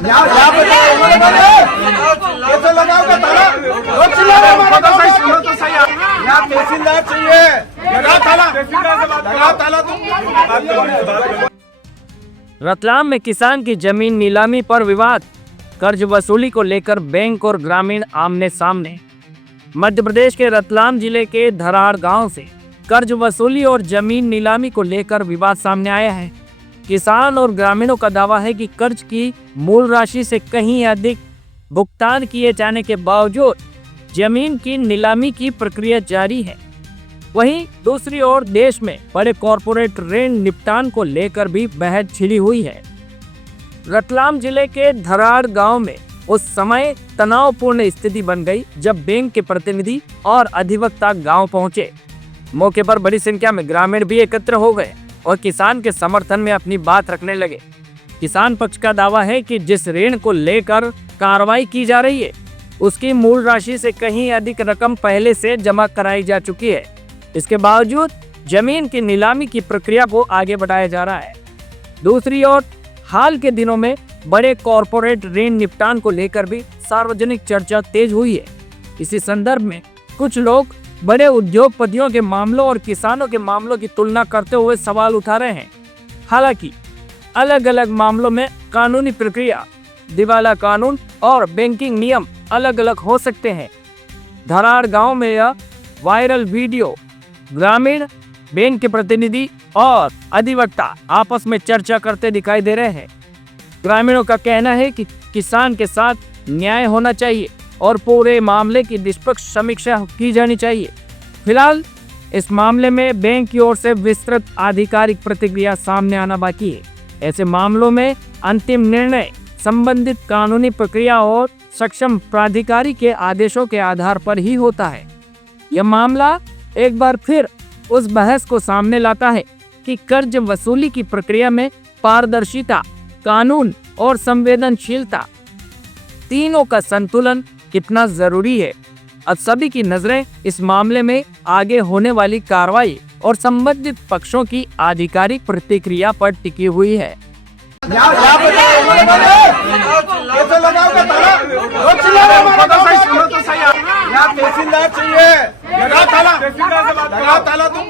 कैसे लगाओगे ताला? यहाँ तहसीलदार चाहिए, लगा ताला तुम। रतलाम में किसान की जमीन नीलामी पर विवाद, कर्ज वसूली को लेकर बैंक और ग्रामीण आमने सामने। मध्य प्रदेश के रतलाम जिले के धराड़ गांव से कर्ज वसूली और जमीन नीलामी को लेकर विवाद सामने आया है। किसान और ग्रामीणों का दावा है कि कर्ज की मूल राशि से कहीं अधिक भुगतान किए जाने के बावजूद जमीन की नीलामी की प्रक्रिया जारी है। वहीं दूसरी ओर देश में बड़े कॉरपोरेट ऋण निपटान को लेकर भी बहस छिड़ी हुई है। रतलाम जिले के धराड़ गांव में उस समय तनावपूर्ण स्थिति बन गई जब बैंक के प्रतिनिधि और अधिवक्ता गांव पहुंचे। मौके पर बड़ी संख्या में ग्रामीण भी एकत्र हो गए और किसान के समर्थन में अपनी बात रखने लगे। किसान पक्ष का दावा है कि जिस ऋण को लेकर कार्रवाई की जा रही है उसकी मूल राशि से कहीं अधिक रकम पहले से जमा कराई जा चुकी है। इसके बावजूद जमीन की नीलामी की प्रक्रिया को आगे बढ़ाया जा रहा है। दूसरी ओर हाल के दिनों में बड़े कॉरपोरेट ऋण निपटान को लेकर भी सार्वजनिक चर्चा तेज हुई है। इसी संदर्भ में कुछ लोग बड़े उद्योगपतियों के मामलों और किसानों के मामलों की तुलना करते हुए सवाल उठा रहे हैं। हालांकि अलग अलग मामलों में कानूनी प्रक्रिया, दिवाला कानून और बैंकिंग नियम अलग अलग हो सकते हैं। धराड़ गांव में यह वायरल वीडियो ग्रामीण, बैंक के प्रतिनिधि और अधिवक्ता आपस में चर्चा करते दिखाई दे रहे हैं। ग्रामीणों का कहना है कि किसान के साथ न्याय होना चाहिए और पूरे मामले की निष्पक्ष समीक्षा की जानी चाहिए। फिलहाल इस मामले में बैंक की ओर से विस्तृत आधिकारिक प्रतिक्रिया सामने आना बाकी है। ऐसे मामलों में अंतिम निर्णय संबंधित कानूनी प्रक्रिया और सक्षम प्राधिकारी के आदेशों के आधार पर ही होता है। यह मामला एक बार फिर उस बहस को सामने लाता है कि कर्ज वसूली की प्रक्रिया में पारदर्शिता, कानून और संवेदनशीलता तीनों का संतुलन कितना जरूरी है। अब सभी की नजरें इस मामले में आगे होने वाली कार्रवाई और संबंधित पक्षों की आधिकारिक प्रतिक्रिया पर टिकी हुई है। कैसे लगाओगे ताला? यहाँ तहसीलदार चाहिए, लगा ताला तुम।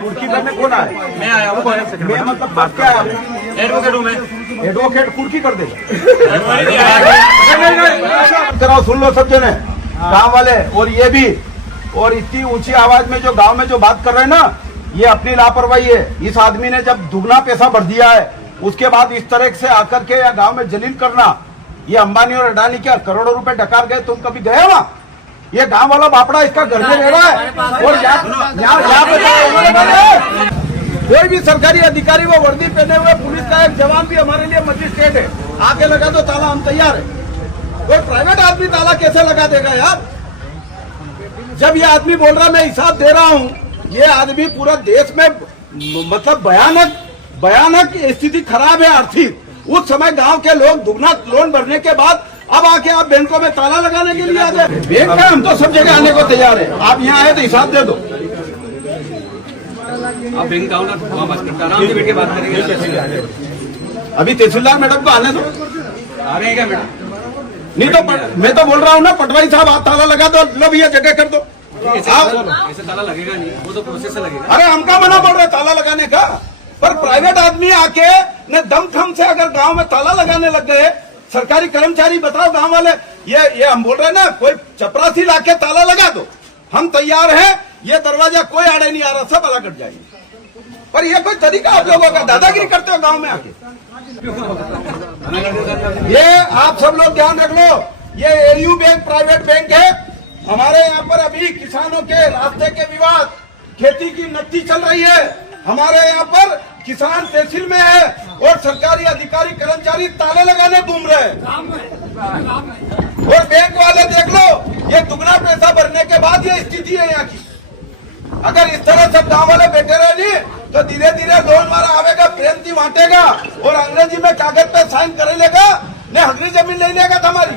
कुर्की करने कौन आया? मैं आया हूँ। मैं मतलब बात क्या है? एडवोकेट हूँ मैं। एडवोकेट कुर्की कर दे। कराओ, सुन लो सब जने, गाँव वाले और ये भी। और इतनी ऊंची आवाज में जो गांव में जो बात कर रहे हैं ना, ये अपनी लापरवाही है। इस आदमी ने जब दुगना पैसा भर दिया है उसके बाद इस तरह से आकर के या गांव में जलील करना, ये अंबानी और अडानी क्या करोड़ों रुपए डकार गए? तुम कभी गए वहाँ? ये गांव वाला बापड़ा इसका घर में रह रहा है। और यहाँ पे कोई भी सरकारी अधिकारी वो वर्दी पहने हुए पुलिस का एक जवान भी हमारे लिए मजिस्ट्रेट है, आके लगा दो ताला, हम तैयार है। कोई प्राइवेट आदमी ताला कैसे लगा देगा यार? जब ये आदमी बोल रहा मैं हिसाब दे रहा हूँ, ये आदमी पूरा देश में मतलब भयानक स्थिति खराब है आर्थिक। उस समय गांव के लोग दुगना लोन भरने के बाद अब आके आप बैंकों में ताला लगाने के लिए आ जाए। बैंक का हम तो सब जगह आने को तैयार है। आप यहाँ आए तो हिसाब दे दो। आप बैंक आओ ना, आराम से बैठ के बात करेंगे। अभी तहसीलदार मैडम को आने दो। आ रहे हैं क्या मैडम? नहीं तो मैं तो बोल रहा हूँ ना, पटवारी साहब आप ताला लगा दो, लो भैया जगह कर दो। ऐसे ताला लगेगा नहीं, वो तो प्रोसेस से लगेगा। अरे हमका मना बोल रहे ताला लगाने का, पर प्राइवेट आदमी आके न दम थम से अगर गांव में ताला लगाने लग गए, सरकारी कर्मचारी बताओ गांव वाले, ये हम बोल रहे हैं ना, कोई चपरासी लाके ताला लगा दो, हम तैयार हैं। ये दरवाजा कोई आड़े नहीं आ रहा, सब अलग कट जाएंगे। पर ये कोई तरीका आप लोगों का? दादागिरी करते हो गांव में आके। ये आप सब लोग ध्यान रख लो, ये एयू बैंक प्राइवेट बैंक है। हमारे यहाँ पर अभी किसानों के रास्ते के विवाद, खेती की नत्थी चल रही है। हमारे यहाँ पर किसान तहसील में है और सरकारी अधिकारी कर्मचारी ताले लगाने घूम रहे हैं। और बैंक वाले देख लो, ये दुगना पैसा भरने के बाद ये स्थिति है यहाँ की। अगर इस तरह सब गाँव वाले बैठे रहे नहीं तो धीरे धीरे लोन मारा आवेगा, प्रेमती बांटेगा और अंग्रेजी में कागज पे साइन कर लेगा, ने हजरी जमीन ले लेगा हमारी।